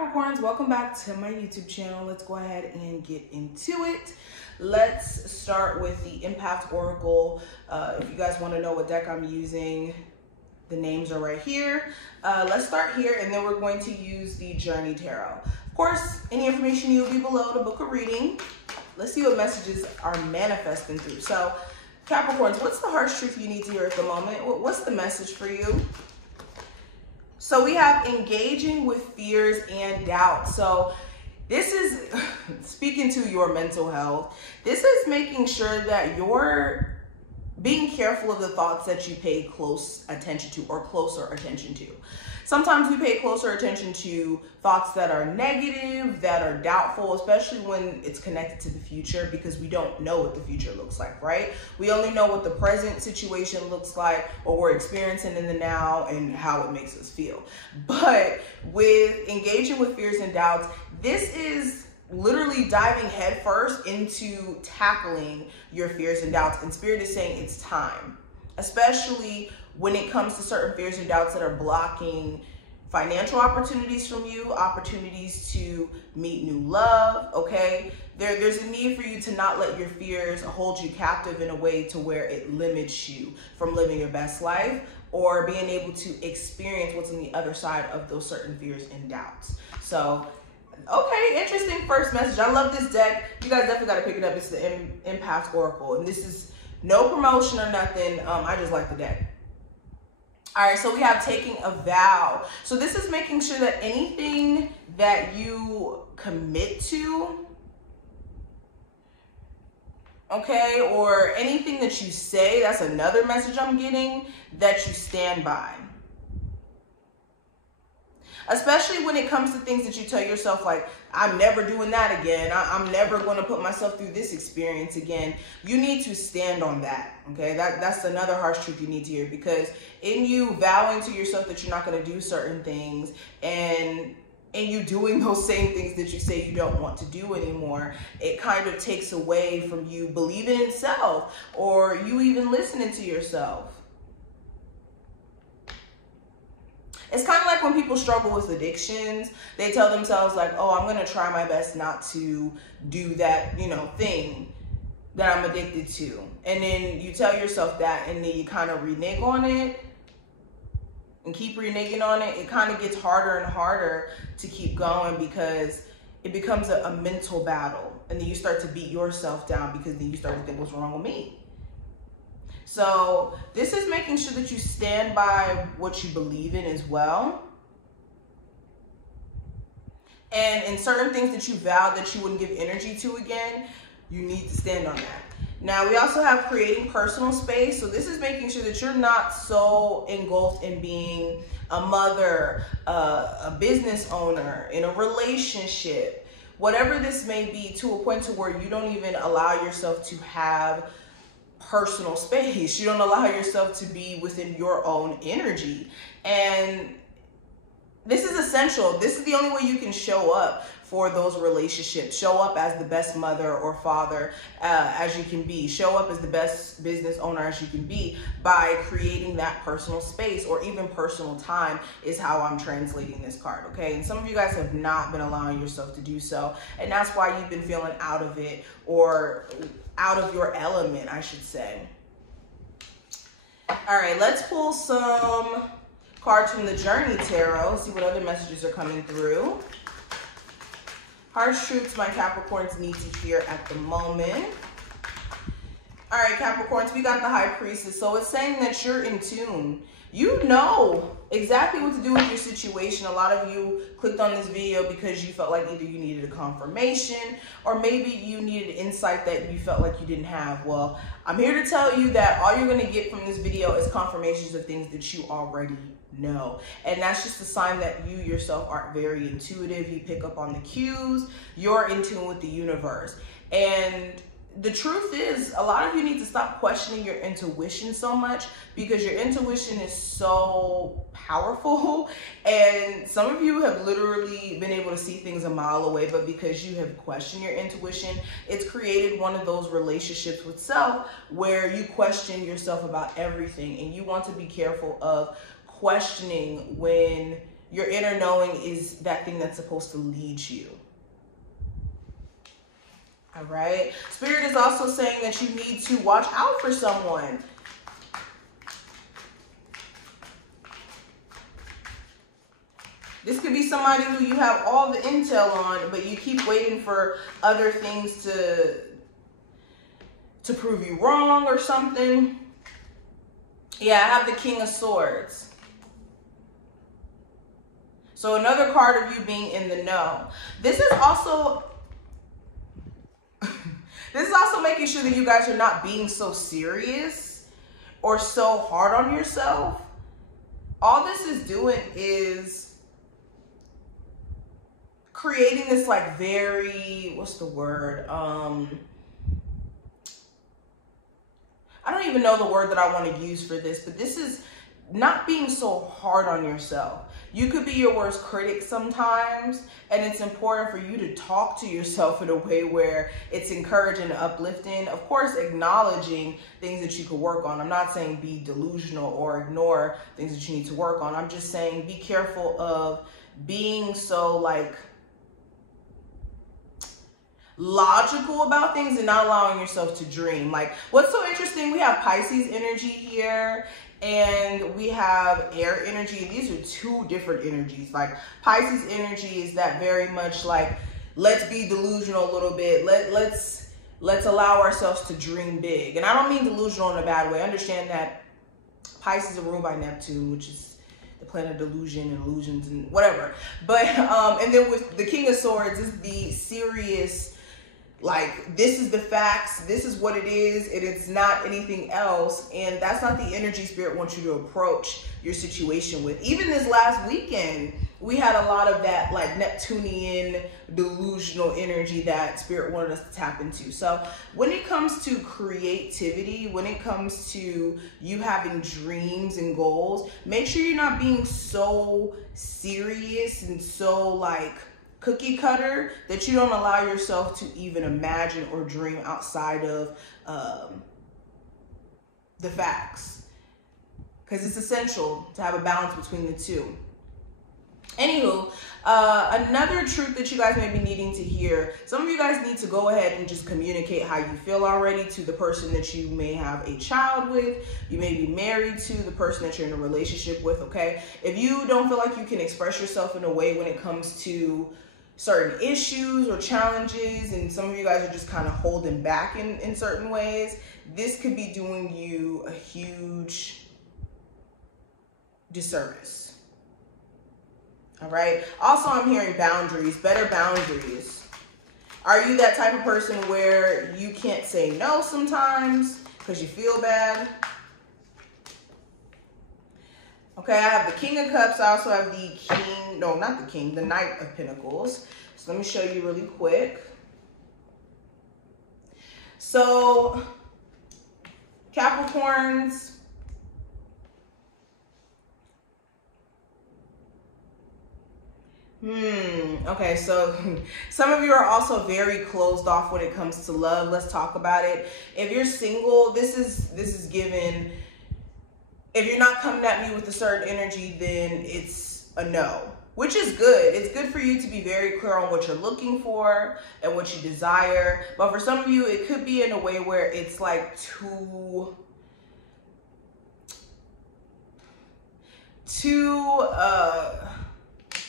Capricorns, welcome back to my YouTube channel. Let's go ahead and get into it. Let's start with the Empath Oracle. If you guys want to know what deck I'm using, the names are right here. Let's start here, and then we're going to use the Journey Tarot. Of course, any information you will be below to book a reading. Let's see what messages are manifesting through. So, Capricorns, what's the harsh truth you need to hear at the moment? What's the message for you? So we have engaging with fears and doubt. So this is speaking to your mental health. This is making sure that you're being careful of the thoughts that you pay close attention to or closer attention to. Sometimes we pay closer attention to thoughts that are negative, that are doubtful, especially when it's connected to the future, because we don't know what the future looks like, right? We only know what the present situation looks like, what we're experiencing in the now, and how it makes us feel. But with engaging with fears and doubts, this is literally diving headfirst into tackling your fears and doubts. And Spirit is saying it's time, especially when it comes to certain fears and doubts that are blocking financial opportunities from you, opportunities to meet new love, okay? There's a need for you to not let your fears hold you captive in a way to where it limits you from living your best life or being able to experience what's on the other side of those certain fears and doubts. So, okay, interesting first message. I love this deck. You guys definitely got to pick it up. It's the Empath Oracle, and this is no promotion or nothing. I just like the deck. All right, so we have taking a vow. So this is making sure that anything that you commit to, okay, or anything that you say, that's another message I'm getting, that you stand by. Especially when it comes to things that you tell yourself, like, I'm never doing that again. I'm never going to put myself through this experience again. You need to stand on that, okay? That's another harsh truth you need to hear, because in you vowing to yourself that you're not going to do certain things and you doing those same things that you say you don't want to do anymore, it kind of takes away from you believing in self or you even listening to yourself. It's kind of like when people struggle with addictions, they tell themselves like, oh, I'm going to try my best not to do that, thing that I'm addicted to. And then you tell yourself that, and then you kind of renege on it and keep reneging on it. It kind of gets harder and harder to keep going because it becomes a mental battle. And then you start to beat yourself down because then you start to think, what's wrong with me? So this is making sure that you stand by what you believe in as well. And in certain things that you vowed that you wouldn't give energy to again, you need to stand on that. Now, we also have creating personal space. So this is making sure that you're not so engulfed in being a mother, a business owner, in a relationship, whatever this may be, to a point to where you don't even allow yourself to have personal space. You don't allow yourself to be within your own energy. And this is essential. This is the only way you can show up for those relationships. Show up as the best mother or father as you can be. Show up as the best business owner as you can be by creating that personal space, or even personal time is how I'm translating this card, okay? And some of you guys have not been allowing yourself to do so, and that's why you've been feeling out of it, or out of your element, I should say. All right, let's pull some cards from the Journey Tarot, see what other messages are coming through. Harsh truths my Capricorns need to hear at the moment. All right, Capricorns, we got the High Priestess. So it's saying that you're in tune. You know exactly what to do with your situation. A lot of you clicked on this video because you felt like either you needed a confirmation or maybe you needed insight that you felt like you didn't have. Well, I'm here to tell you that all you're going to get from this video is confirmations of things that you already know. And that's just a sign that you yourself aren't very intuitive. You pick up on the cues. You're in tune with the universe. And the truth is, a lot of you need to stop questioning your intuition so much, because your intuition is so powerful, and some of you have literally been able to see things a mile away, but because you have questioned your intuition, it's created one of those relationships with self where you question yourself about everything, and you want to be careful of questioning when your inner knowing is that thing that's supposed to lead you. All right. Spirit is also saying that you need to watch out for someone. This could be somebody who you have all the intel on, but you keep waiting for other things to prove you wrong or something. Yeah, I have the King of Swords. So another card of you being in the know. This is also making sure that you guys are not being so serious or so hard on yourself. All this is doing is creating this like very, what's the word? I don't even know the word that I want to use for this, but this is not being so hard on yourself. You could be your worst critic sometimes, and it's important for you to talk to yourself in a way where it's encouraging and uplifting. Of course, acknowledging things that you could work on. I'm not saying be delusional or ignore things that you need to work on. I'm just saying be careful of being so like logical about things and not allowing yourself to dream. Like, what's so interesting, we have Pisces energy here and we have air energy. These are two different energies. Like, Pisces energy is that very much like, let's be delusional a little bit. Let's allow ourselves to dream big. And I don't mean delusional in a bad way. Understand that Pisces are ruled by Neptune, which is the planet of delusion and illusions and whatever. But and then with the King of Swords is the serious, like, this is the facts, this is what it is, and it's not anything else. And that's not the energy Spirit wants you to approach your situation with. Even this last weekend, we had a lot of that like Neptunian delusional energy that Spirit wanted us to tap into. So when it comes to creativity, when it comes to you having dreams and goals, make sure you're not being so serious and so like cookie cutter that you don't allow yourself to even imagine or dream outside of the facts, because it's essential to have a balance between the two. Anywho, another truth that you guys may be needing to hear, some of you guys need to go ahead and just communicate how you feel already to the person that you may have a child with, you may be married to, the person that you're in a relationship with, okay? If you don't feel like you can express yourself in a way when it comes to certain issues or challenges, and some of you guys are just kind of holding back in certain ways, this could be doing you a huge disservice. All right. Also, I'm hearing boundaries, better boundaries. Are you that type of person where you can't say no sometimes because you feel bad? Okay, I have the King of Cups. I also have the King, no, not the King, the Knight of Pentacles. So let me show you really quick. So, Capricorns, okay, so some of you are also very closed off when it comes to love. Let's talk about it. If you're single, this is given. If you're not coming at me with a certain energy, then it's a no, which is good. It's good for you to be very clear on what you're looking for and what you desire. But for some of you, it could be in a way where it's like too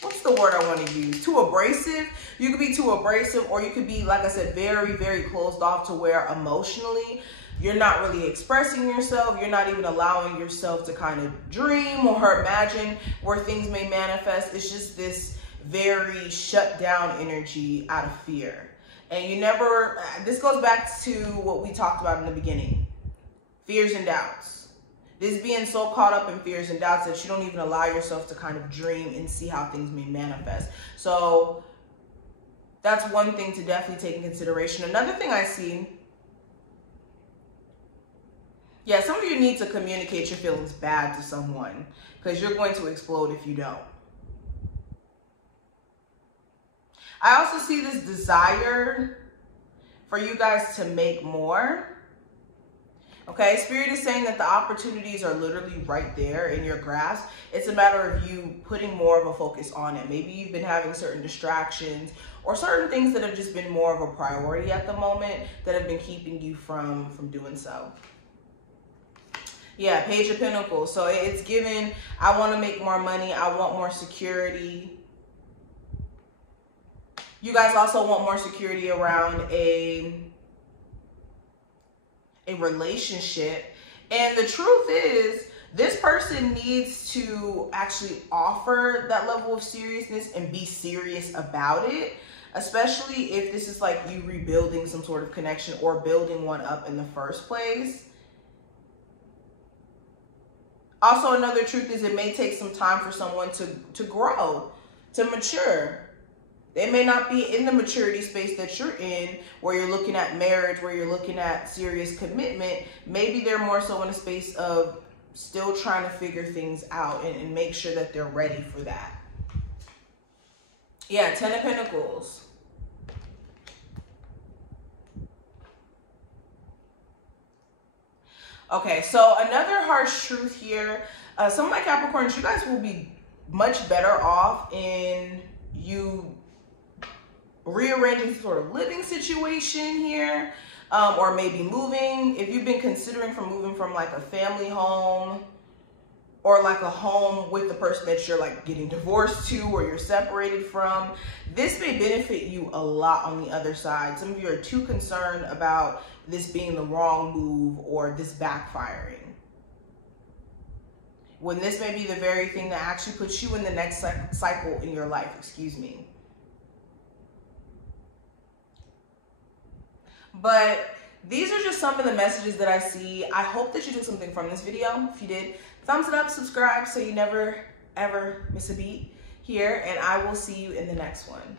what's the word I want to use? Too abrasive. You could be too abrasive, or you could be, like I said, very, very closed off to where emotionally you're not really expressing yourself. You're not even allowing yourself to kind of dream or imagine where things may manifest. It's just this very shut down energy out of fear. And you never, this goes back to what we talked about in the beginning, fears and doubts. This being so caught up in fears and doubts that you don't even allow yourself to kind of dream and see how things may manifest. So that's one thing to definitely take in consideration. Another thing I see, yeah, some of you need to communicate your feelings bad to someone, because you're going to explode if you don't. I also see this desire for you guys to make more. Okay, Spirit is saying that the opportunities are literally right there in your grasp. It's a matter of you putting more of a focus on it. Maybe you've been having certain distractions or certain things that have just been more of a priority at the moment that have been keeping you from doing so. Yeah, Page of Pentacles. So it's given, I want to make more money. I want more security. You guys also want more security around a relationship. And the truth is, this person needs to actually offer that level of seriousness and be serious about it, especially if this is like you rebuilding some sort of connection or building one up in the first place. Also, another truth is it may take some time for someone to grow, to mature. They may not be in the maturity space that you're in, where you're looking at marriage, where you're looking at serious commitment. Maybe they're more so in a space of still trying to figure things out and make sure that they're ready for that. Yeah, Ten of Pentacles. Okay, so another harsh truth here. Some of my Capricorns, you guys will be much better off in you rearranging sort of living situation here, or maybe moving. If you've been considering moving from like a family home or like a home with the person that you're like getting divorced to or you're separated from, this may benefit you a lot on the other side. Some of you are too concerned about this being the wrong move or this backfiring, when this may be the very thing that actually puts you in the next cycle in your life, excuse me. But these are just some of the messages that I see. I hope that you took something from this video. If you did, thumbs it up, subscribe so you never, ever miss a beat here. And I will see you in the next one.